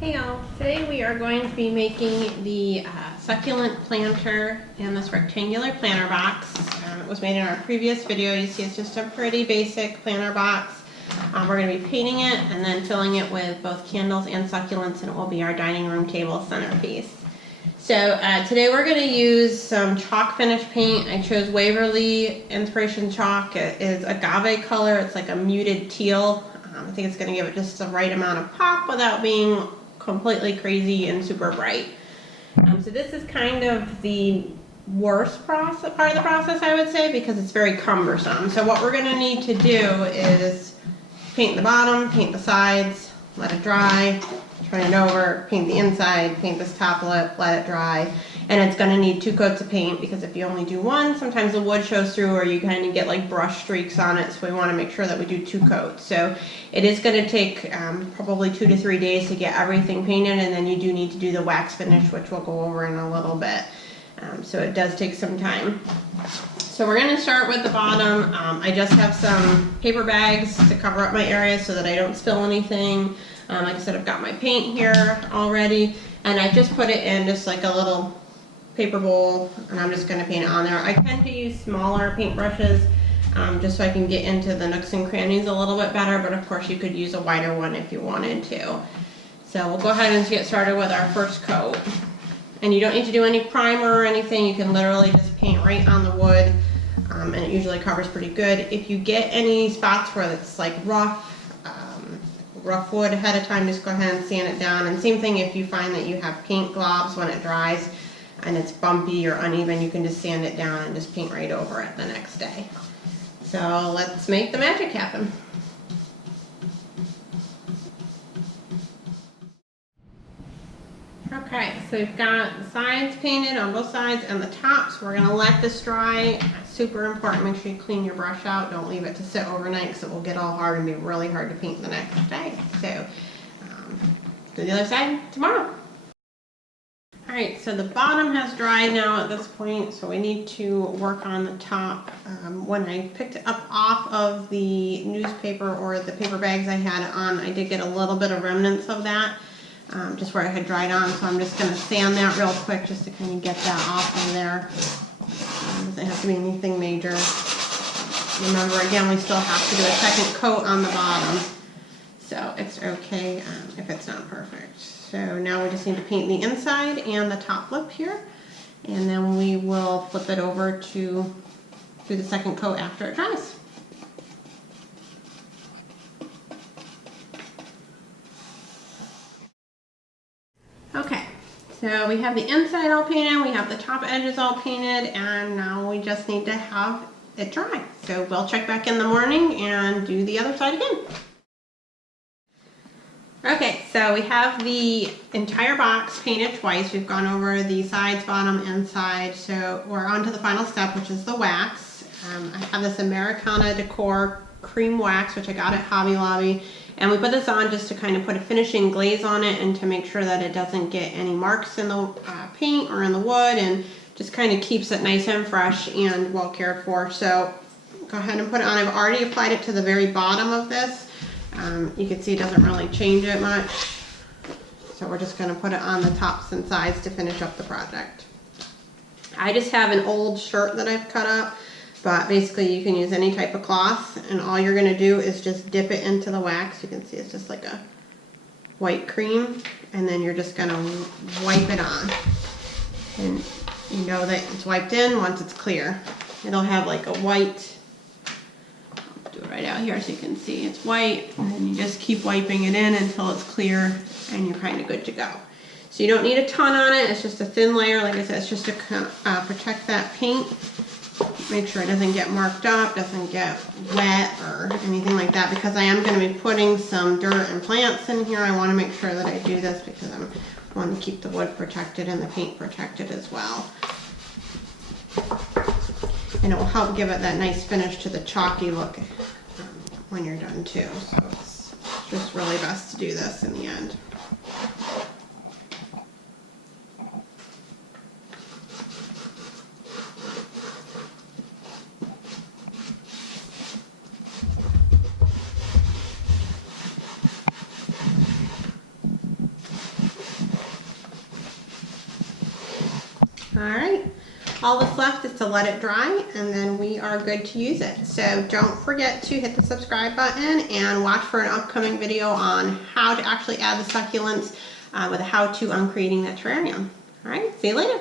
Hey y'all, today we are going to be making the succulent planter in this rectangular planter box. It was made in our previous video. You see it's just a pretty basic planter box. We're going to be painting it and then filling it with both candles and succulents, and it will be our dining room table centerpiece. So today we're going to use some chalk finish paint. I chose Waverly Inspiration Chalk. It is agave color. It's like a muted teal. I think it's going to give it just the right amount of pop without being completely crazy and super bright. So this is kind of the worst part of the process, I would say, because it's very cumbersome. So what we're going to need to do is paint the bottom, paint the sides, let it dry, turn it over, paint the inside, paint this top lip, let it dry. And it's going to need 2 coats of paint, because if you only do one, sometimes the wood shows through or you kind of get like brush streaks on it. So we want to make sure that we do 2 coats. So it is going to take probably 2 to 3 days to get everything painted, and then you do need to do the wax finish, which we'll go over in a little bit. So it does take some time. So we're going to start with the bottom. I just have some paper bags to cover up my area so that I don't spill anything. Like I said, I've got my paint here already, and I just put it in just like a little paper bowl, and I'm just going to paint it on there. I tend to use smaller paint brushes just so I can get into the nooks and crannies a little bit better, but of course you could use a wider one if you wanted to. So we'll go ahead and get started with our first coat. And you don't need to do any primer or anything. You can literally just paint right on the wood, and it usually covers pretty good. If you get any spots where it's like rough wood ahead of time, just go ahead and sand it down. And same thing if you find that you have paint globs when it dries and it's bumpy or uneven, you can just sand it down and just paint right over it the next day. So let's make the magic happen. Okay, so we've got the sides painted on both sides and the tops. We're going to let this dry. Super important, make sure you clean your brush out. Don't leave it to sit overnight because it will get all hard and be really hard to paint the next day. So do the other side tomorrow. Alright, so the bottom has dried now at this point, so we need to work on the top. When I picked it up off of the newspaper or the paper bags I had it on, I did get a little bit of remnants of that. Just where it had dried on, so I'm just going to sand that real quick just to kind of get that off of there. Doesn't have to be anything major. Remember, again, we still have to do a second coat on the bottom, so it's okay if it's not perfect. So now we just need to paint the inside and the top lip here, and then we will flip it over to do the second coat after it dries. Okay, so we have the inside all painted, we have the top edges all painted, and now we just need to have it dry. So we'll check back in the morning and do the other side again. Okay, so we have the entire box painted twice. We've gone over the sides, bottom, inside. So we're on to the final step, which is the wax. I have this Americana Decor cream wax, which I got at Hobby Lobby. And we put this on just to kind of put a finishing glaze on it and to make sure that it doesn't get any marks in the paint or in the wood, and just kind of keeps it nice and fresh and well cared for. So go ahead and put it on. I've already applied it to the very bottom of this. You can see it doesn't really change it much. So we're just going to put it on the tops and sides to finish up the project. I just have an old shirt that I've cut up. But basically you can use any type of cloth, and all you're going to do is just dip it into the wax. You can see it's just like a white cream, and then you're just going to wipe it on. And you know that it's wiped in once it's clear. It'll have like a white, I'll do it right out here so you can see it's white, and then you just keep wiping it in until it's clear and you're kind of good to go. So you don't need a ton on it, it's just a thin layer. Like I said, it's just to protect that paint. Make sure it doesn't get marked up, doesn't get wet or anything like that, because I am going to be putting some dirt and plants in here. I want to make sure that I do this because I want to keep the wood protected and the paint protected as well. And it will help give it that nice finish to the chalky look when you're done too. So it's just really best to do this in the end. Alright, all that's left is to let it dry and then we are good to use it. So don't forget to hit the subscribe button and watch for an upcoming video on how to actually add the succulents with a how-to on creating that terrarium. Alright, see you later.